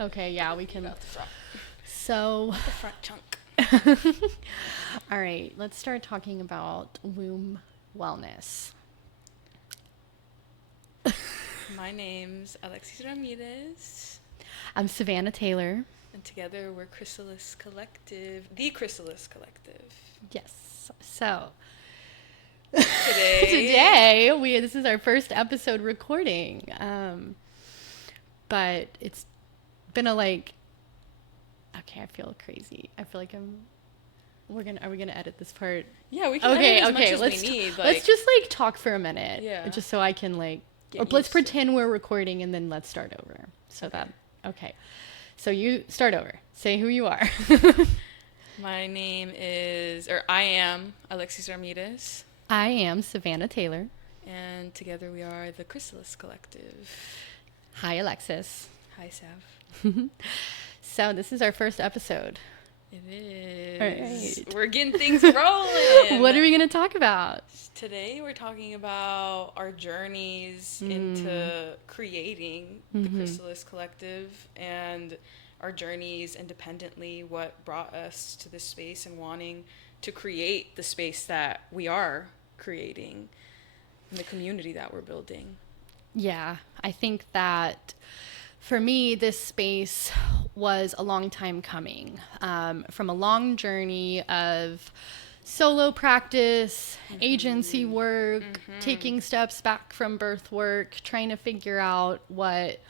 Okay, yeah, we can. About the front. So, The front chunk. all right, let's start talking about womb wellness. My name's Alexis Ramirez, I'm Savannah Taylor. and together we're Chrysalis Collective, the Chrysalis Collective. Yes. So, Today, today this is our first episode recording. But it's been okay, I feel crazy. I feel like are we gonna edit this part? yeah, we can Okay, edit as much okay, as let's we need. let's just talk for a minute. Yeah. Just so I can Get or let's used to it. pretend we're recording and then let's start over. Okay. So you start over. Say who you are. My name is, or I am Alexis Ramirez, I am Savannah Taylor. and together we are the Chrysalis Collective. Hi, Alexis. Hi, Sav. So this is our first episode. It is. All right. We're getting things rolling. What are we going to talk about? Today we're talking about our journeys into creating the Chrysalis Collective and our journeys independently, what brought us to this space and wanting to create the space that we are creating and the community that we're building. Yeah, I think that for me, this space was a long time coming, from a long journey of solo practice, agency work, taking steps back from birth work, trying to figure out what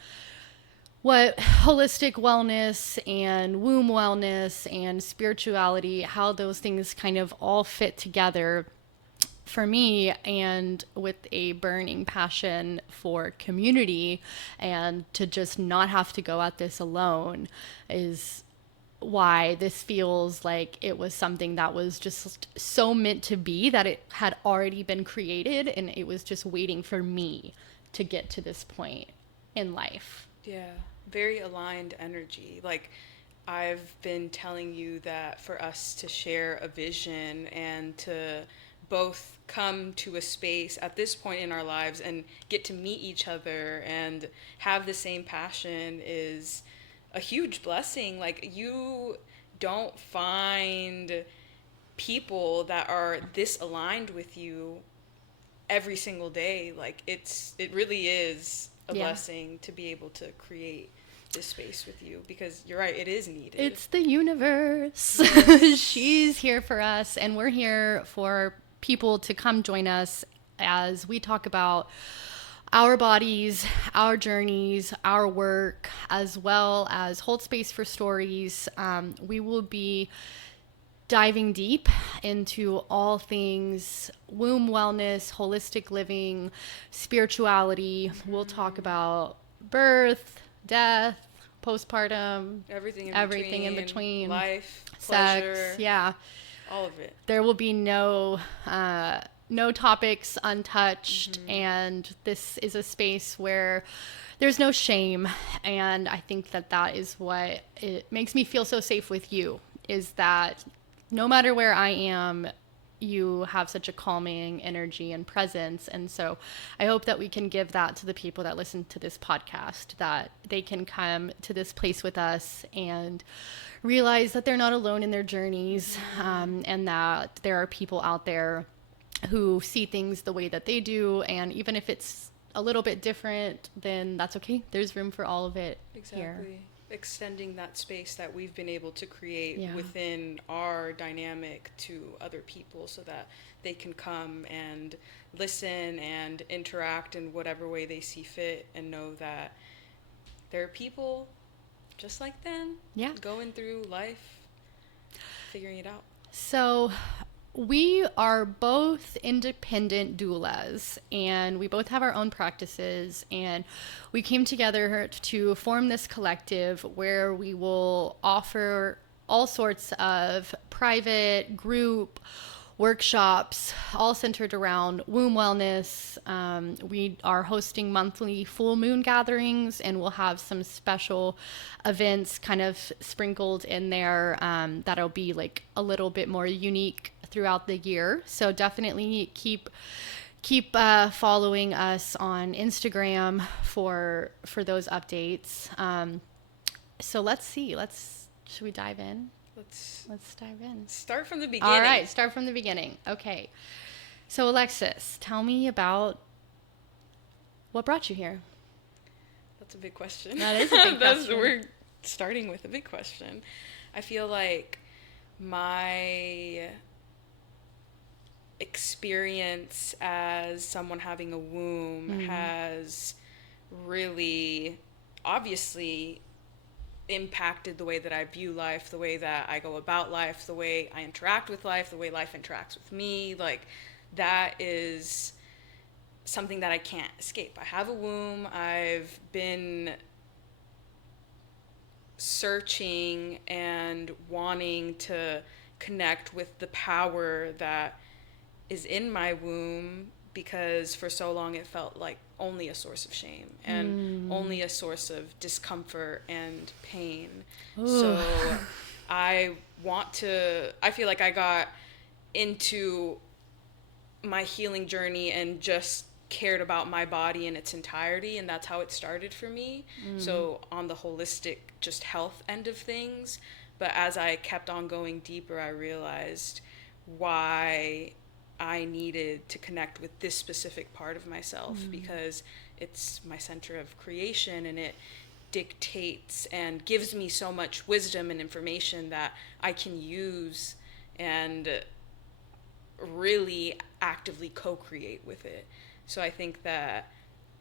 holistic wellness and womb wellness and spirituality, how those things kind of all fit together for me, and with a burning passion for community and to just not have to go at this alone is why this feels like it was something that was just so meant to be, that it had already been created and it was just waiting for me to get to this point in life. Yeah, very aligned energy. Like, I've been telling you that for us to share a vision and to both come to a space at this point in our lives and get to meet each other and have the same passion is a huge blessing. Like, you don't find people that are this aligned with you every single day. Like, it really is a Yeah. blessing to be able to create this space with you, because you're right, it is needed. It's the universe. She's here for us, and we're here for people to come join us as we talk about our bodies, our journeys, our work, as well as hold space for stories. We will be diving deep into all things womb wellness, holistic living, spirituality. We'll talk about birth, death, postpartum, everything in between, life, sex, pleasure, yeah. all of it. There will be no topics untouched, and this is a space where there's no shame. And I think that is what it makes me feel so safe with you, is that no matter where I am, you have such a calming energy and presence. And so I hope that we can give that to the people that listen to this podcast, that they can come to this place with us and realize that they're not alone in their journeys, and that there are people out there who see things the way that they do. And even if it's a little bit different, then that's okay. There's room for all of it here. Exactly. Extending that space that we've been able to create Yeah. within our dynamic to other people, so that they can come and listen and interact in whatever way they see fit, and know that there are people just like them, Yeah. going through life, figuring it out. So we are both independent doulas, and we both have our own practices, and we came together to form this collective where we will offer all sorts of private group workshops, all centered around womb wellness. We are hosting monthly full moon gatherings, and we'll have some special events kind of sprinkled in there, that'll be like a little bit more unique throughout the year. So definitely keep following us on Instagram for those updates. So let's see. Should we dive in? Let's Let's dive in. start from the beginning. All right, start from the beginning. Okay. So Alexis, tell me about what brought you here. That's a big question. That is a big question. We're starting with a big question. I feel like my experience as someone having a womb has really obviously impacted the way that I view life, the way that I go about life, the way I interact with life, the way life interacts with me. Like, that is something that I can't escape. I have a womb. I've been searching and wanting to connect with the power that is in my womb, because for so long it felt like only a source of shame and only a source of discomfort and pain. Ooh. So I feel like I got into my healing journey and just cared about my body in its entirety, and that's how it started for me. So on the holistic, just health end of things. But as I kept on going deeper, I realized why I needed to connect with this specific part of myself, because it's my center of creation, and it dictates and gives me so much wisdom and information that I can use and really actively co-create with it. So I think that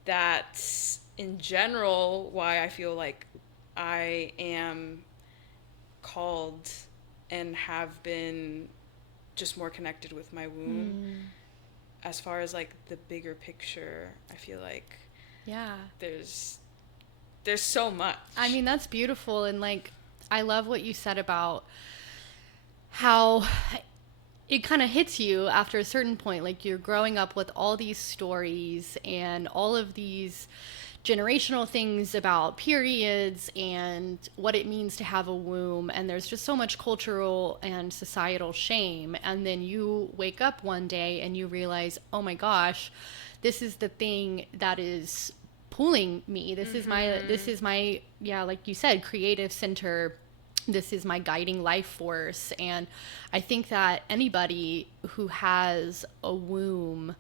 that's in general why I feel like I am called and have been just more connected with my womb. As far as like the bigger picture, I feel like there's so much. I mean, that's beautiful. And like, I love what you said about how it kind of hits you after a certain point. Like, you're growing up with all these stories and all of these generational things about periods and what it means to have a womb, and there's just so much cultural and societal shame, and then you wake up one day and you realize, oh my gosh, this is the thing that is pulling me. This is my like you said, creative center. This is my guiding life force. And I think that anybody who has a womb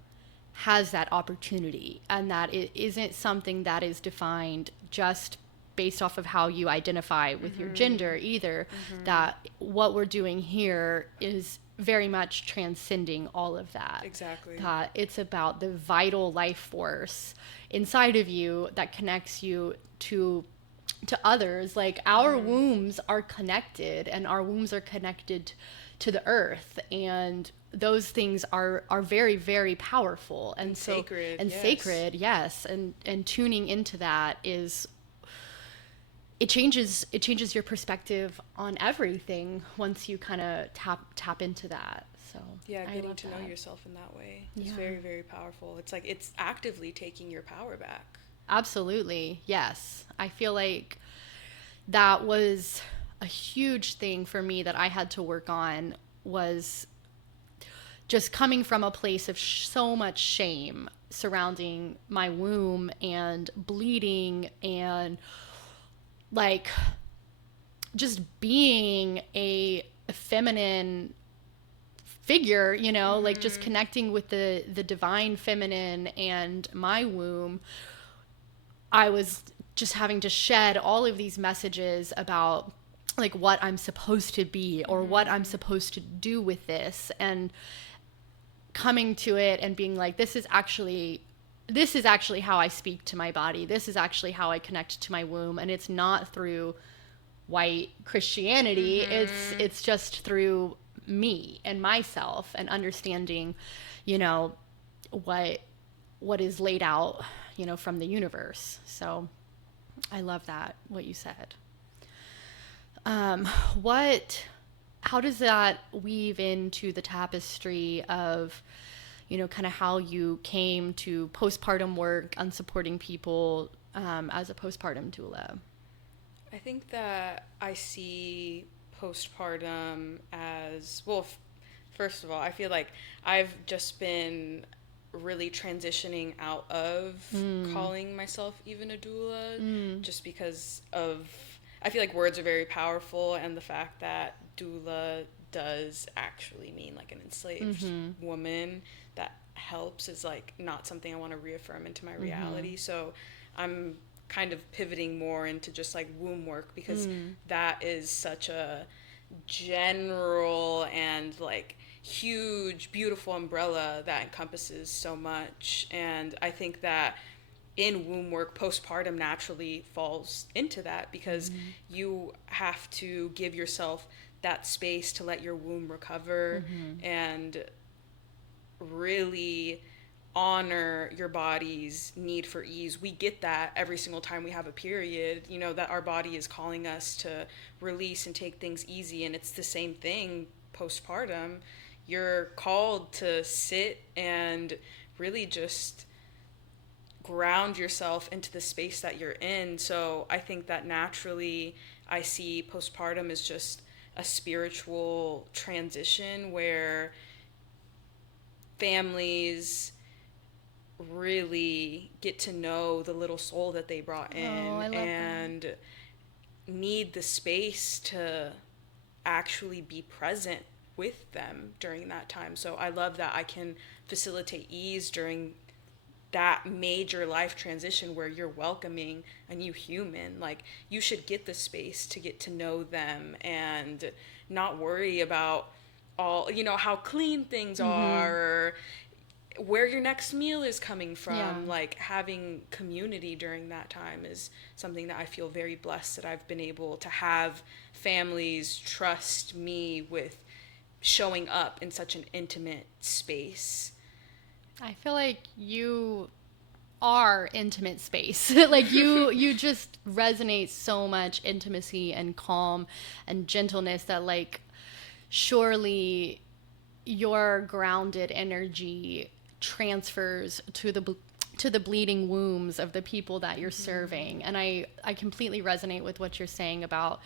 has that opportunity, and that it isn't something that is defined just based off of how you identify with your gender either. That what we're doing here is very much transcending all of that. Exactly. That it's about the vital life force inside of you that connects you to others. Like, our wombs are connected, and our wombs are connected to the earth, and those things are very, very powerful and so sacred, and yes. sacred, yes. And tuning into that it changes your perspective on everything once you kind of tap into that. So getting to know yourself in that way is very, very powerful. It's like it's actively taking your power back. Absolutely, yes. I feel like that was a huge thing for me that I had to work on, was just coming from a place of so much shame surrounding my womb and bleeding, and like just being a feminine figure, you know, like just connecting with the divine feminine and my womb. I was just having to shed all of these messages about like what I'm supposed to be or what I'm supposed to do with this, and coming to it and being like, this is actually how I speak to my body. This is actually how I connect to my womb. And it's not through white Christianity. It's just through me and myself, and understanding, you know, what is laid out, you know, from the universe. So I love that, what you said. How does that weave into the tapestry of, you know, kind of how you came to postpartum work on supporting people as a postpartum doula? I think that I see postpartum as, well, first of all, I feel like I've just been really transitioning out of calling myself even a doula, just because of, I feel like words are very powerful, and the fact that doula does actually mean like an enslaved woman that helps is like not something I want to reaffirm into my reality. So I'm kind of pivoting more into just like womb work, because that is such a general and like huge beautiful umbrella that encompasses so much. And I think that in womb work, postpartum naturally falls into that, because you have to give yourself that space to let your womb recover and really honor your body's need for ease. We get that every single time we have a period, you know, that our body is calling us to release and take things easy. And it's the same thing postpartum. You're called to sit and really just ground yourself into the space that you're in. So I think that naturally I see postpartum as just a spiritual transition where families really get to know the little soul that they brought in, and that. Need the space to actually be present with them during that time. So I love that I can facilitate ease during that major life transition where you're welcoming a new human. Like, you should get the space to get to know them and not worry about all, you know, how clean things are, or where your next meal is coming from. Yeah. Like, having community during that time is something that I feel very blessed that I've been able to have families trust me with showing up in such an intimate space. I feel like you are intimate space. Like you just resonate so much intimacy and calm and gentleness that like surely your grounded energy transfers to the bleeding wombs of the people that you're serving. And I completely resonate with what you're saying about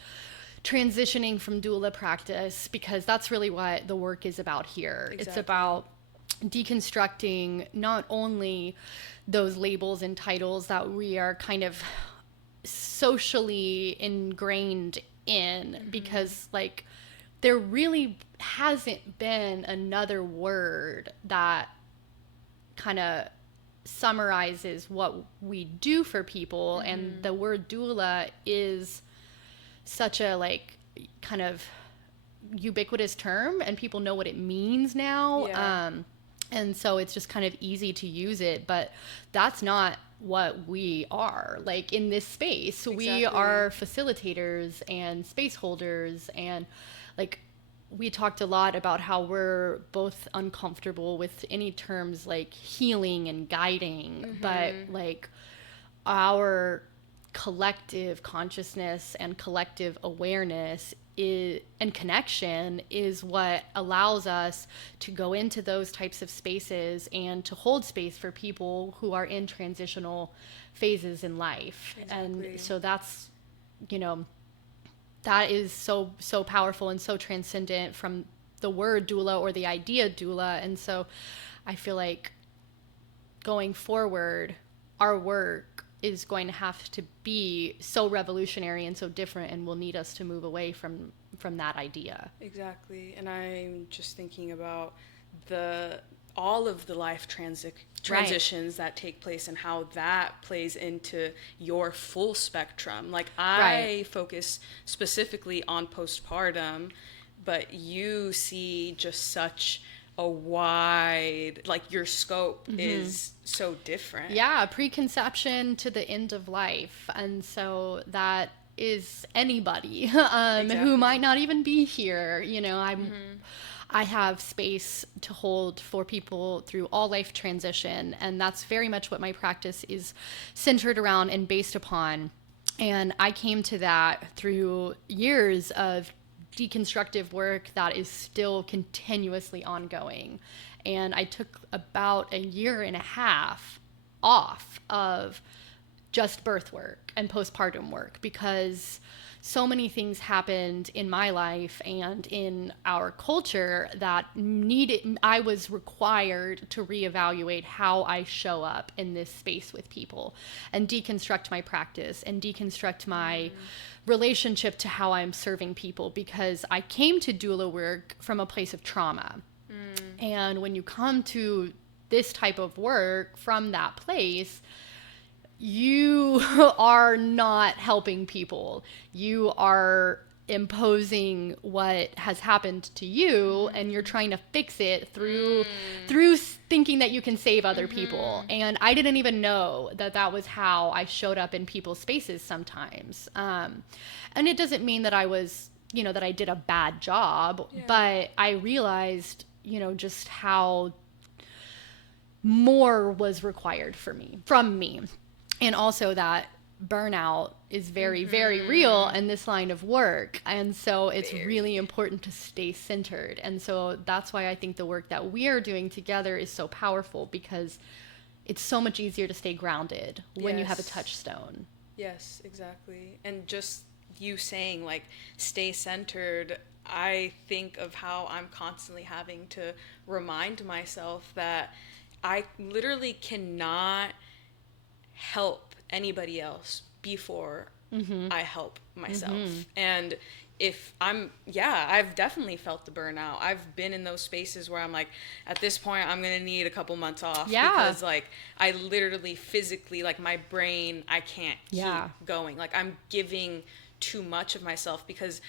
transitioning from doula practice, because that's really what the work is about here. Exactly. It's about deconstructing not only those labels and titles that we are kind of socially ingrained in, because like there really hasn't been another word that kind of summarizes what we do for people. And the word doula is such a like kind of ubiquitous term, and people know what it means now. Yeah. And so it's just kind of easy to use it, but that's not what we are like in this space. So exactly. We are facilitators and space holders, and like we talked a lot about how we're both uncomfortable with any terms like healing and guiding, but like our collective consciousness and collective awareness and connection is what allows us to go into those types of spaces and to hold space for people who are in transitional phases in life. Exactly. And so that's, you know, that is so powerful and so transcendent from the word doula or the idea doula. And so I feel like going forward, our work is going to have to be so revolutionary and so different, and will need us to move away from that idea. Exactly. right. Just thinking about all of the life transitions that take place and how that plays into your full spectrum. Like, I focus specifically on postpartum, but you see just such a wide, like, your scope is so different. Yeah, preconception to the end of life. And so that is anybody exactly. who might not even be here. You know, I have space to hold for people through all life transition, and that's very much what my practice is centered around and based upon. And I came to that through years of deconstructive work that is still continuously ongoing. And I took about a year and a half off of just birth work and postpartum work, because so many things happened in my life and in our culture that I was required to reevaluate how I show up in this space with people and deconstruct my practice and deconstruct my relationship to how I'm serving people, because I came to doula work from a place of trauma. And when you come to this type of work from that place, you are not helping people. You are imposing what has happened to you, and you're trying to fix it through thinking that you can save other people. And I didn't even know that that was how I showed up in people's spaces sometimes. And it doesn't mean that I was, that I did a bad job, but I realized, just how more was required from me. And also that burnout is very, very real in this line of work. And so it's really important to stay centered. And so that's why I think the work that we are doing together is so powerful, because it's so much easier to stay grounded when you have a touchstone. Yes, exactly. And just you saying, like, stay centered, I think of how I'm constantly having to remind myself that I literally cannot help anybody else before I help myself. And if I've definitely felt the burnout. I've been in those spaces where I'm like, at this point, I'm going to need a couple months off, because like I literally physically, like my brain, I can't keep going. Like I'm giving too much of myself, because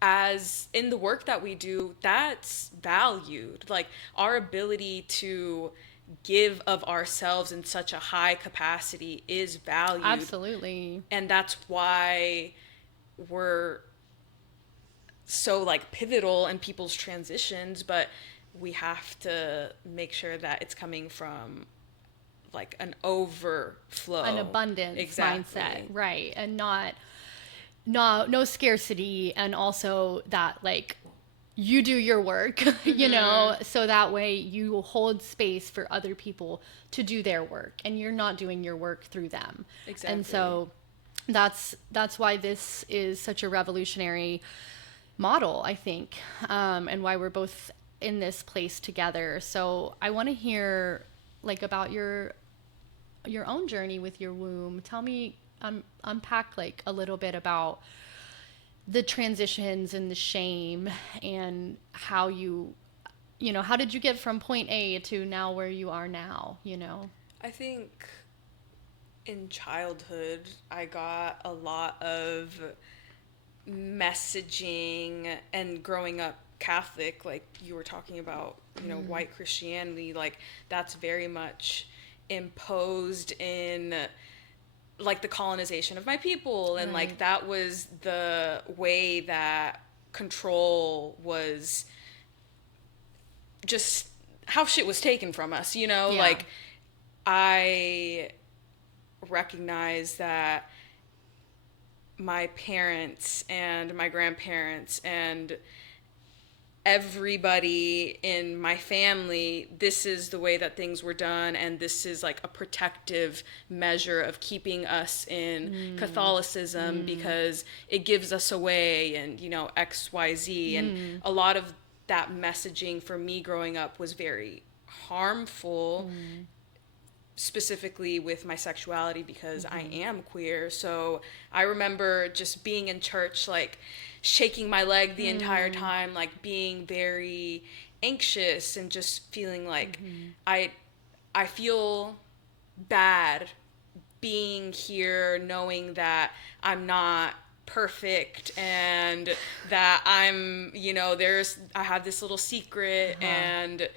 as in the work that we do, that's valued. Like our ability to give of ourselves in such a high capacity is valued. Absolutely. And that's why we're so like pivotal in people's transitions, but we have to make sure that it's coming from like an overflow, an abundance mindset, right? And no scarcity, and also that like you do your work, so that way you hold space for other people to do their work, and you're not doing your work through them. Exactly. And so that's why this is such a revolutionary model, I think, and why we're both in this place together. So I want to hear like about your own journey with your womb. Tell me, unpack like a little bit about the transitions and the shame, and how how did you get from point A to now where you are now, I think in childhood, I got a lot of messaging, and growing up Catholic, like you were talking about, white Christianity, like that's very much imposed in like the colonization of my people, and like that was the way that control was, just how shit was taken from us, like I recognize that my parents and my grandparents and everybody in my family, this is the way that things were done, and this is like a protective measure of keeping us in Catholicism, because it gives us away, and XYZ. And a lot of that messaging for me growing up was very harmful, specifically with my sexuality, because I am queer. So I remember just being in church, like shaking my leg the entire time, like being very anxious, and just feeling like I feel bad being here, knowing that I'm not perfect, and that I'm, I have this little secret, and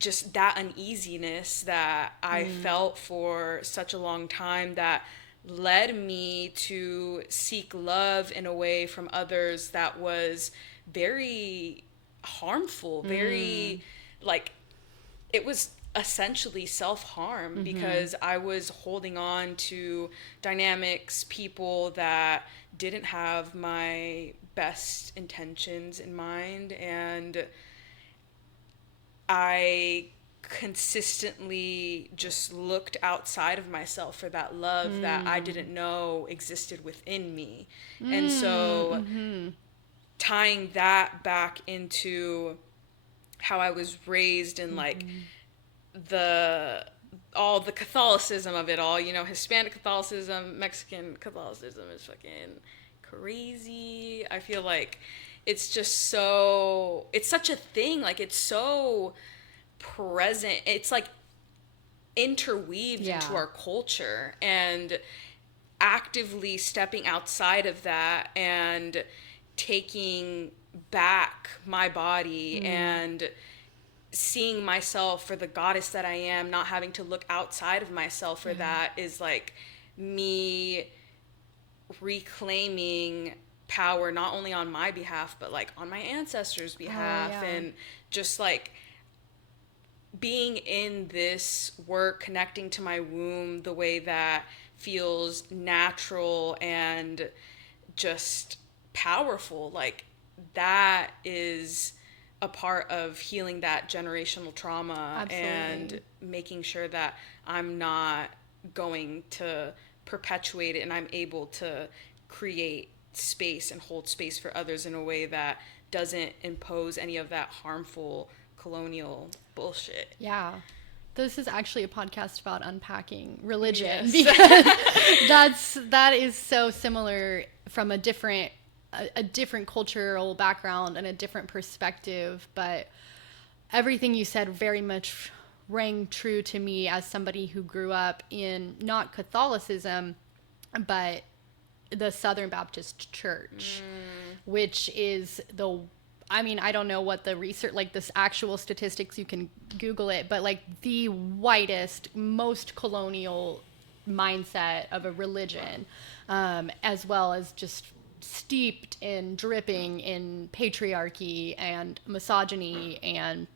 just that uneasiness that I felt for such a long time, that led me to seek love in a way from others that was very harmful, very like it was essentially self-harm, because I was holding on to dynamics, people that didn't have my best intentions in mind, and I consistently just looked outside of myself for that love that I didn't know existed within me. And so tying that back into how I was raised and like the all the Catholicism of it all, you know, Hispanic Catholicism, Mexican Catholicism is fucking crazy. I feel like it's just so, it's such a thing, like it's so present. It's like interweaved into our culture, and actively stepping outside of that and taking back my body and seeing myself for the goddess that I am, not having to look outside of myself for that, is like me reclaiming power, not only on my behalf, but like on my ancestors' behalf. And just like being in this work, connecting to my womb the way that feels natural and just powerful, like that is a part of healing that generational trauma. Absolutely. And making sure that I'm not going to perpetuate it, and I'm able to create space and hold space for others in a way that doesn't impose any of that harmful colonial bullshit. Yeah. This is actually a podcast about unpacking religion, because that is so similar from a different cultural background and a different perspective, but everything you said very much rang true to me as somebody who grew up in not Catholicism, but the Southern Baptist Church, which is I don't know what the research, like this actual statistics, you can Google it, but like the whitest, most colonial mindset of a religion, as well as just steeped in, dripping in patriarchy and misogyny and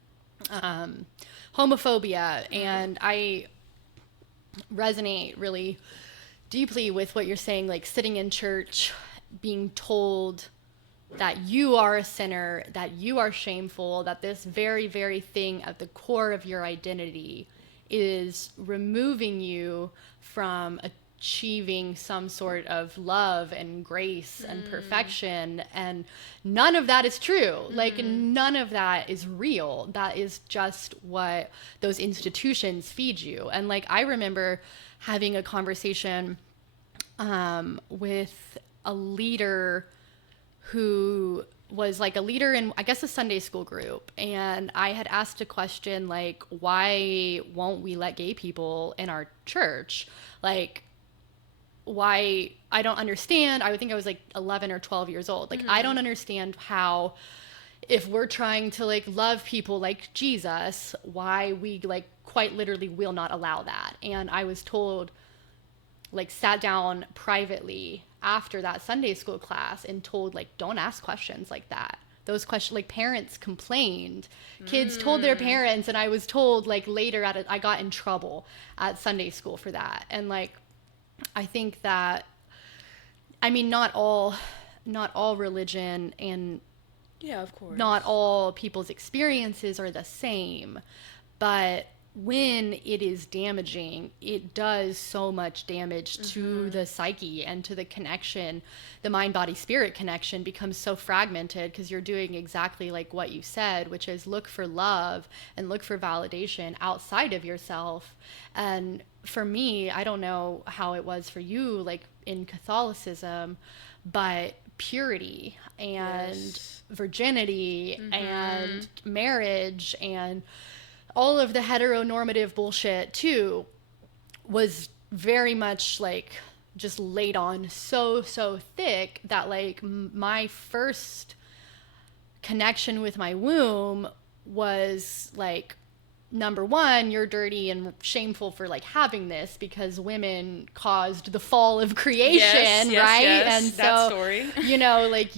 homophobia. And I resonate really deeply with what you're saying, like sitting in church, being told that you are a sinner, that you are shameful, that this very, very thing at the core of your identity is removing you from achieving some sort of love and grace and perfection. And none of that is true. Like none of that is real. That is just what those institutions feed you. And like, I remember having a conversation with a leader who was like a leader in, I guess, a Sunday school group. And I had asked a question like, why won't we let gay people in our church? Like, why? I don't understand. I would think I was like 11 or 12 years old. Like, I don't understand how, if we're trying to like love people like Jesus, why we like quite literally will not allow that. And I was told, like, sat down privately after that Sunday school class and told, like, don't ask questions like that. Those questions, like, parents complained, kids told their parents, and I was told, like, later I got in trouble at Sunday school for that. And like, I think that, I mean, not all religion and of course, not all people's experiences are the same, but when it is damaging, it does so much damage to the psyche and to the connection. The mind, body, spirit connection becomes so fragmented because you're doing exactly like what you said, which is look for love and look for validation outside of yourself. And for me, I don't know how it was for you, like in Catholicism, but purity and virginity and marriage and all of the heteronormative bullshit too was very much like just laid on so thick that like my first connection with my womb was like, number one, you're dirty and shameful for like having this because women caused the fall of creation, right? Yes, and that so story. You know, like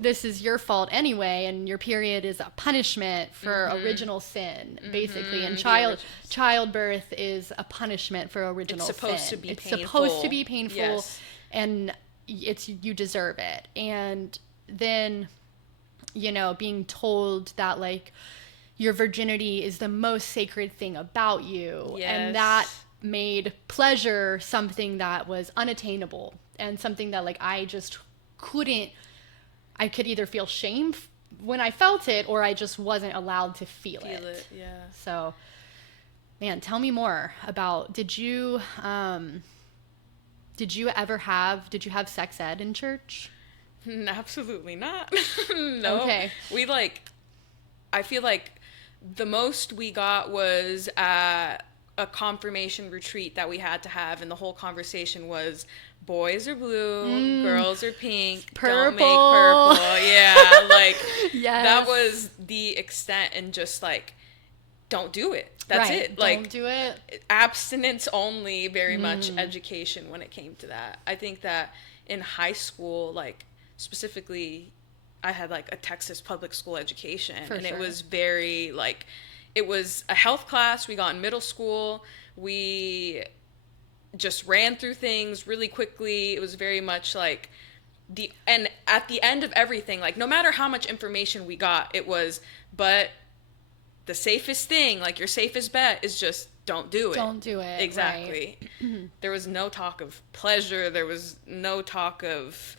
this is your fault anyway, and your period is a punishment for original sin, basically. And childbirth is a punishment for original sin. It's supposed to be painful. It's supposed to be painful, and you deserve it. And then, you know, being told that like your virginity is the most sacred thing about you. Yes. And that made pleasure something that was unattainable and something that like I just couldn't. I could either feel shame when I felt it, or I just wasn't allowed to feel it. Yeah. So, man, tell me more about, did you did you have sex ed in church? Absolutely not. No. Okay. We I feel like the most we got was at a confirmation retreat that we had to have, and the whole conversation was boys are blue, girls are pink, don't make Purple. purple. Yeah, like Yes. that was the extent, and just like don't do it. That's Right. it. Like Don't do it. abstinence only, very much education when it came to that. I think that in high school, like specifically, I had like a Texas public school education, and sure. it was very like, it was a health class we got in middle school. We just ran through things really quickly. It was very much like and at the end of everything, like no matter how much information we got, it was, but the safest thing, like your safest bet is just don't do it. Don't do it. Exactly. Right. There was no talk of pleasure. There was no talk of,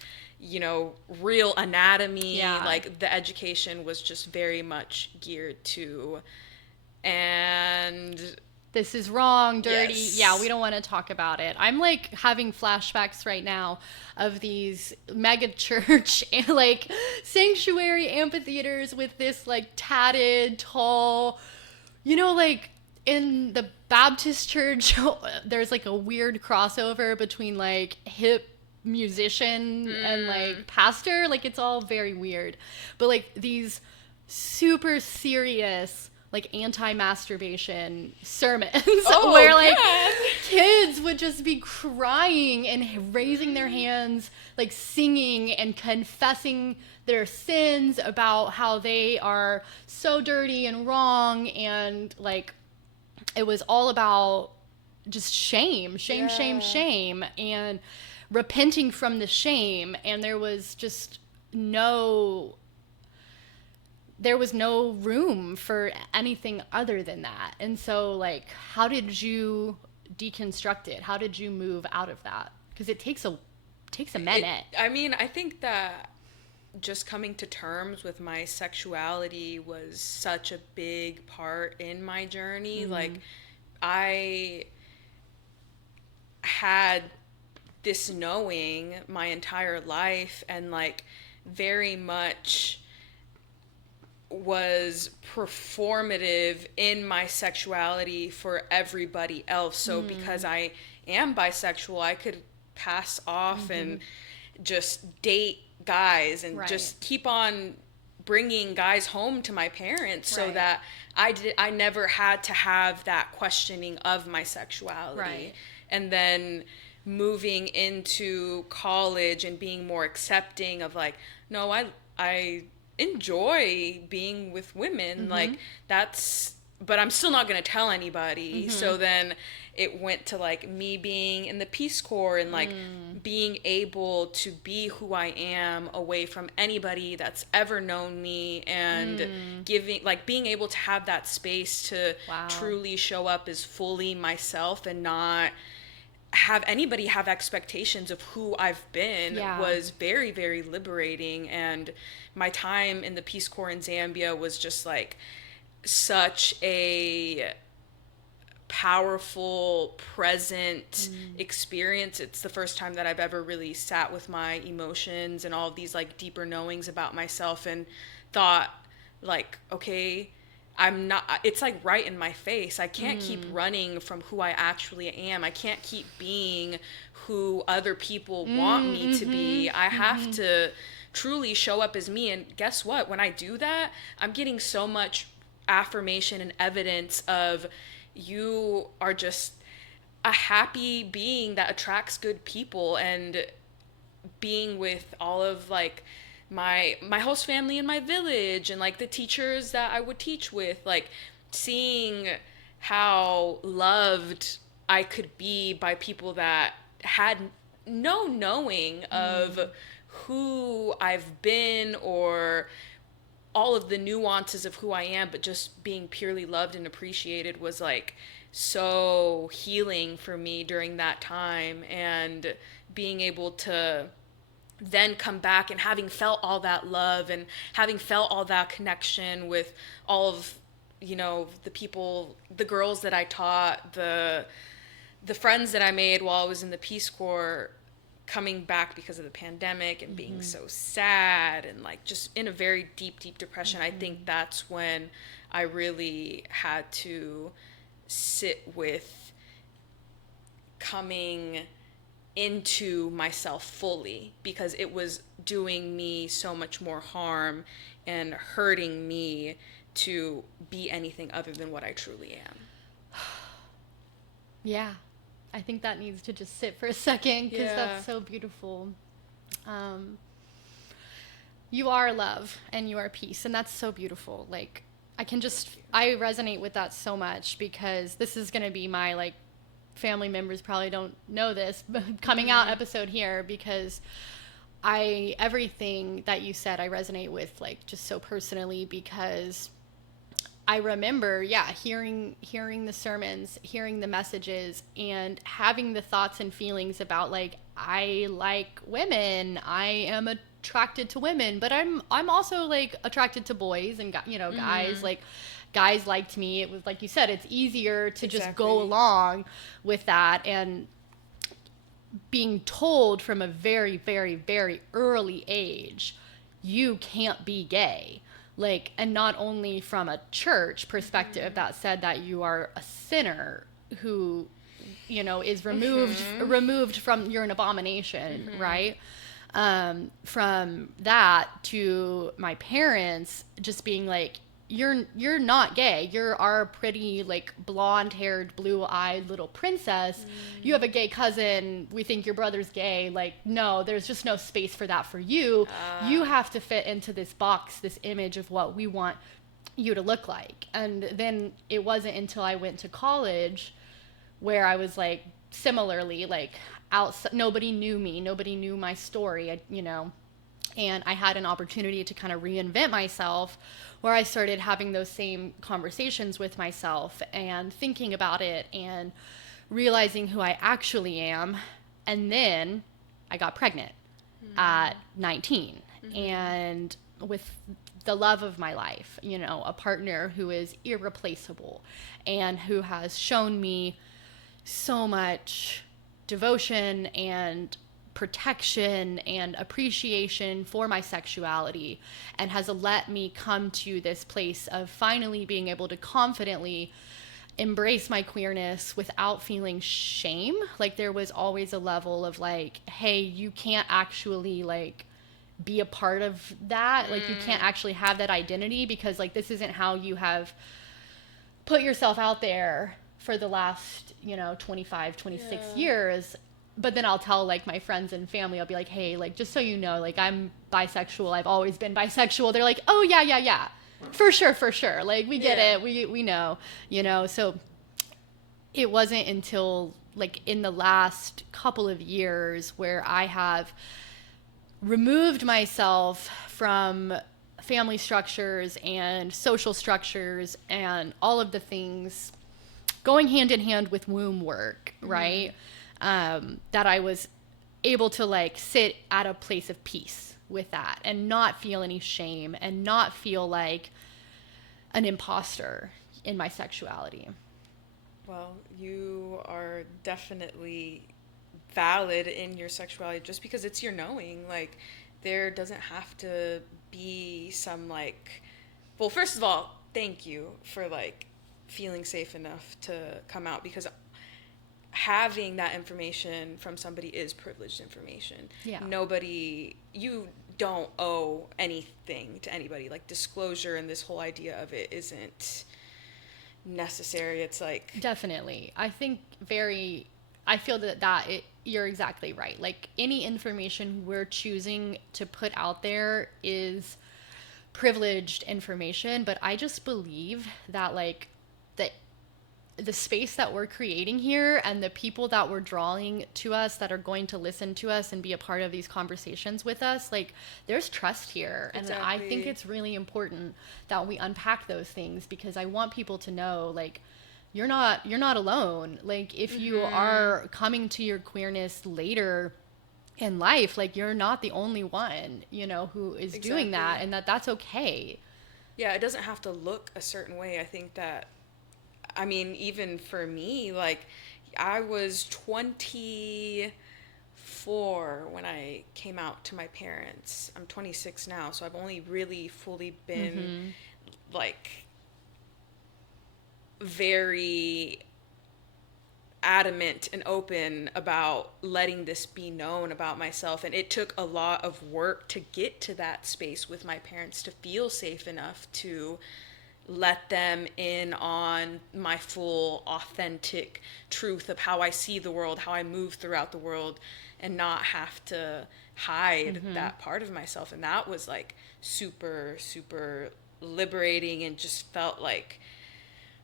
real anatomy. Yeah. Like the education was just very much geared to, and This is wrong, dirty. Yes. Yeah, we don't want to talk about it. I'm like having flashbacks right now of these mega church and like sanctuary amphitheaters with this like tatted, tall, like in the Baptist church, there's like a weird crossover between like hip musician and like pastor. Like it's all very weird. But like these super serious like anti-masturbation sermons where like God. kids would just be crying and raising their hands, like singing and confessing their sins about how they are so dirty and wrong, and like it was all about just shame, and repenting from the shame, and there was no room for anything other than that. And so like, how did you deconstruct it? How did you move out of that? Because it takes a minute. I think that just coming to terms with my sexuality was such a big part in my journey. Like I had this knowing my entire life, and like very much was performative in my sexuality for everybody else. So because I am bisexual, I could pass off and just date guys and just keep on bringing guys home to my parents, so that I never had to have that questioning of my sexuality. And then moving into college and being more accepting of like, no, I enjoy being with women, like that's, but I'm still not going to tell anybody. So then it went to like me being in the Peace Corps and like being able to be who I am away from anybody that's ever known me, and being able to have that space to truly show up as fully myself and not have anybody have expectations of who I've been was very, very liberating. And my time in the Peace Corps in Zambia was just like such a powerful, present experience. It's the first time that I've ever really sat with my emotions and all of these like deeper knowings about myself, and thought like, okay, I'm not, it's like right in my face. I can't keep running from who I actually am. I can't keep being who other people want me to be. I have to truly show up as me. And guess what? When I do that, I'm getting so much affirmation and evidence of, you are just a happy being that attracts good people. And being with all of like my host family in my village, and like the teachers that I would teach with, like seeing how loved I could be by people that had no knowing of who I've been, or all of the nuances of who I am, but just being purely loved and appreciated was like so healing for me during that time. And being able to then come back and having felt all that love and having felt all that connection with all of, you know, the people, the girls that I taught, the friends that I made while I was in the Peace Corps, coming back because of the pandemic and being so sad and like just in a very deep depression. I think that's when I really had to sit with coming into myself fully, because it was doing me so much more harm and hurting me to be anything other than what I truly am. Yeah. I think that needs to just sit for a second, because Yeah. that's so beautiful. You are love and you are peace, and that's so beautiful. Like, I resonate with that so much, because this is going to be my, like, family members probably don't know this, but coming out episode here, because everything that you said, I resonate with, like, just so personally, because I remember, hearing the sermons, hearing the messages, and having the thoughts and feelings about, like, I like women, I am attracted to women, but I'm also, like, attracted to boys and guys. Like, guys liked me. It was like you said, it's easier to just go along with that. And being told from a very, very, very early age, you can't be gay. Like, and not only from a church perspective that said that you are a sinner who, you know, is removed from, you're an abomination, right? From that to my parents just being like, you're not gay. You're our pretty, like, blonde-haired, blue-eyed little princess. You have a gay cousin. We think your brother's gay. Like, no, there's just no space for that for you. You have to fit into this box, this image of what we want you to look like. And then it wasn't until I went to college where I was, like, similarly, like, outside. Nobody knew me. Nobody knew my story, and I had an opportunity to kind of reinvent myself, where I started having those same conversations with myself and thinking about it and realizing who I actually am. And then I got pregnant at 19 and with the love of my life, you know, a partner who is irreplaceable and who has shown me so much devotion and protection and appreciation for my sexuality, and has let me come to this place of finally being able to confidently embrace my queerness without feeling shame. Like, there was always a level of, like, hey, you can't actually, like, be a part of that. Like, you can't actually have that identity, because, like, this isn't how you have put yourself out there for the last, 25, 26 years. But then I'll tell, like, my friends and family, I'll be like, hey, like, just so you know, like, I'm bisexual. I've always been bisexual. They're like, oh, yeah. For sure. Like, we get it. We know, So it wasn't until, like, in the last couple of years where I have removed myself from family structures and social structures and all of the things going hand in hand with womb work, right? That I was able to, like, sit at a place of peace with that and not feel any shame and not feel like an imposter in my sexuality. Well, you are definitely valid in your sexuality just because it's your knowing. Like, there doesn't have to be some, like, well, first of all, thank you for, like, feeling safe enough to come out, because having that information from somebody is privileged information. Yeah. You don't owe anything to anybody. Like, disclosure and this whole idea of it isn't necessary. It's like, definitely. I feel you're exactly right. Like, any information we're choosing to put out there is privileged information, but I just believe that, like, that the space that we're creating here and the people that we're drawing to us that are going to listen to us and be a part of these conversations with us, like there's trust here. And I think Exactly. it's really important that we unpack those things, because I want people to know, like, you're not alone. Like if you are coming to your queerness later in life, like you're not the only one, who is doing that, Exactly. and that's okay. Yeah, it doesn't have to look a certain way. I think that, I mean, even for me, like, I was 24 when I came out to my parents. I'm 26 now, so I've only really fully been, like, very adamant and open about letting this be known about myself, and it took a lot of work to get to that space with my parents to feel safe enough to let them in on my full authentic truth of how I see the world, how I move throughout the world, and not have to hide that part of myself. And that was like super super liberating, and just felt like,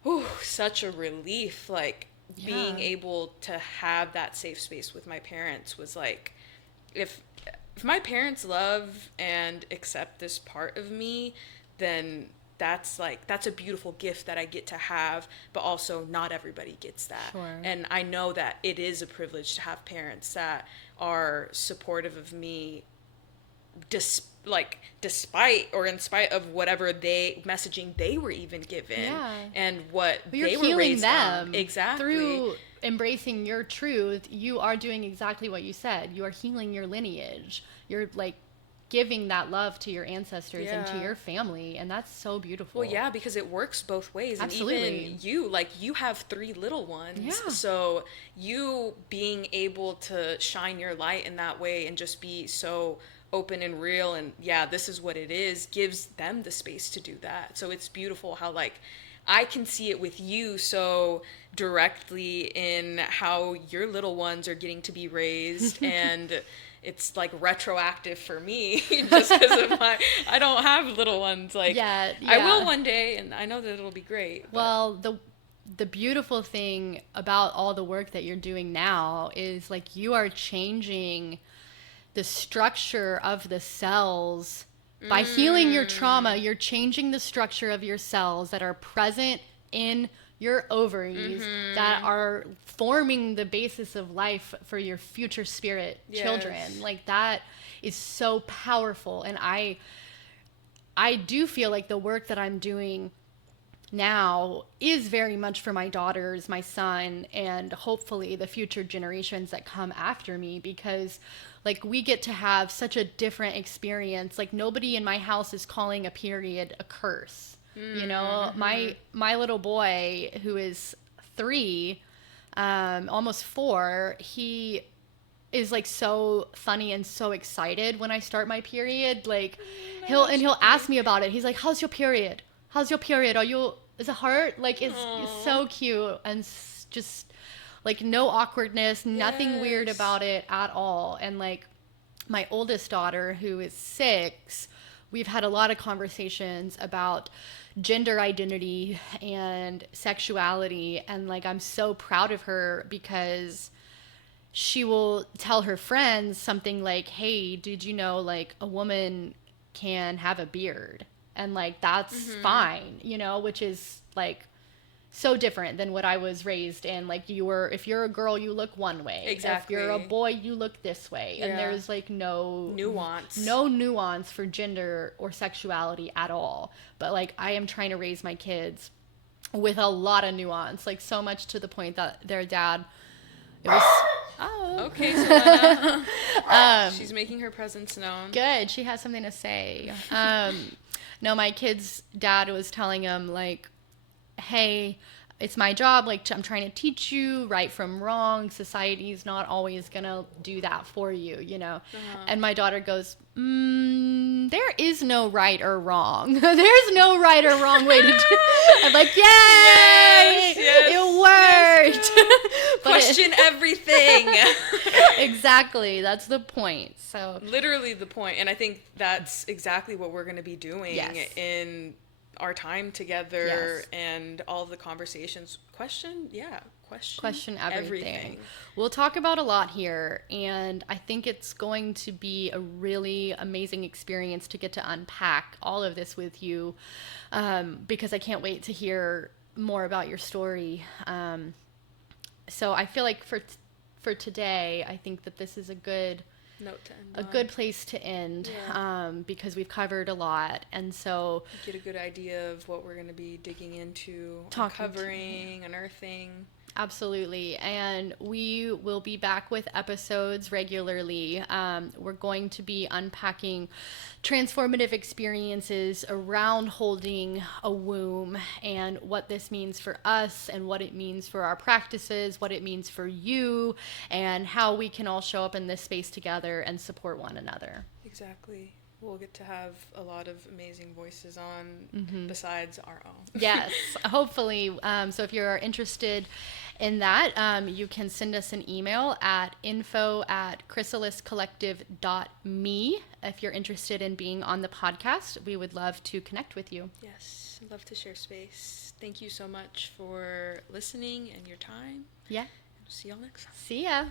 ooh, such a relief. Like being Yeah. able to have that safe space with my parents was like, if my parents love and accept this part of me, then that's a beautiful gift that I get to have. But also, not everybody gets that. Sure. And I know that it is a privilege to have parents that are supportive of me, despite or in spite of whatever messaging they were even given, Yeah. and what But you're they were healing raised them. on. Exactly. Through embracing your truth, you are doing exactly what you said. You are healing your lineage. You're like giving that love to your ancestors and to Yeah. your family, and that's so beautiful. Well, yeah, because it works both ways. Absolutely. And even you, like, you have 3 little ones. Yeah. So you being able to shine your light in that way and just be so open and real, and yeah, this is what it is, gives them the space to do that. So it's beautiful how, like, I can see it with you so directly in how your little ones are getting to be raised, and it's like retroactive for me just because of I don't have little ones. Like, Yeah, I will yeah. one day, and I know that it'll be great. But Well, the beautiful thing about all the work that you're doing now is like you are changing the structure of the cells. By healing your trauma, you're changing the structure of your cells that are present in your ovaries, that are forming the basis of life for your future spirit children. Yes. Like that is so powerful. And I do feel like the work that I'm doing now is very much for my daughters, my son, and hopefully the future generations that come after me, because like we get to have such a different experience. Like nobody in my house is calling a period a curse. My little boy, who is 3, almost 4, he is like so funny and so excited when I start my period. Like he'll ask me about it. He's like, "How's your period? How's your period? Is it hard?" Like it's so cute, and just like no awkwardness, nothing weird Yes. about it at all. And like my oldest daughter, who is 6, we've had a lot of conversations about gender identity and sexuality, and like I'm so proud of her because she will tell her friends something like, "Hey, did you know like a woman can have a beard?" And like that's fine, which is like so different than what I was raised in. Like if you're a girl, you look one way. Exactly. If you're a boy, you look this way. And Yeah. there's like no nuance for gender or sexuality at all. But like I am trying to raise my kids with a lot of nuance, like so much to the point that their dad, it was Okay, Selena. She's making her presence known. good. She has something to say. No, my kid's dad was telling him like, "Hey, it's my job. Like, I'm trying to teach you right from wrong. Society's not always gonna do that for you. And my daughter goes, "There is no right or wrong. There's no right or wrong way to do." I'm like, "Yay! Yes, It worked." But Question everything. exactly. That's the point. So Literally the point. And I think that's exactly what we're going to be doing Yes. in our time together Yes. and all of the conversations. Question Question everything. everything. We'll talk about a lot here, and I think it's going to be a really amazing experience to get to unpack all of this with you, because I can't wait to hear more about your story. So I feel like for today, I think that this is a good Note to end a on. good place to end, Yeah. because we've covered a lot, and so Get a good idea of what we're going to be digging into, Talking to- uncovering, unearthing. absolutely. And we will be back with episodes regularly. We're going to be unpacking transformative experiences around holding a womb and what this means for us and what it means for our practices, what it means for you, and how we can all show up in this space together and support one another. Exactly. We'll get to have a lot of amazing voices on besides our own. Yes, hopefully. So if you're interested in that, you can send us an email at info@chrysaliscollective.me. If you're interested in being on the podcast, we would love to connect with you. Yes, I'd love to share space. Thank you so much for listening and your time. Yeah. See y'all next time. See ya.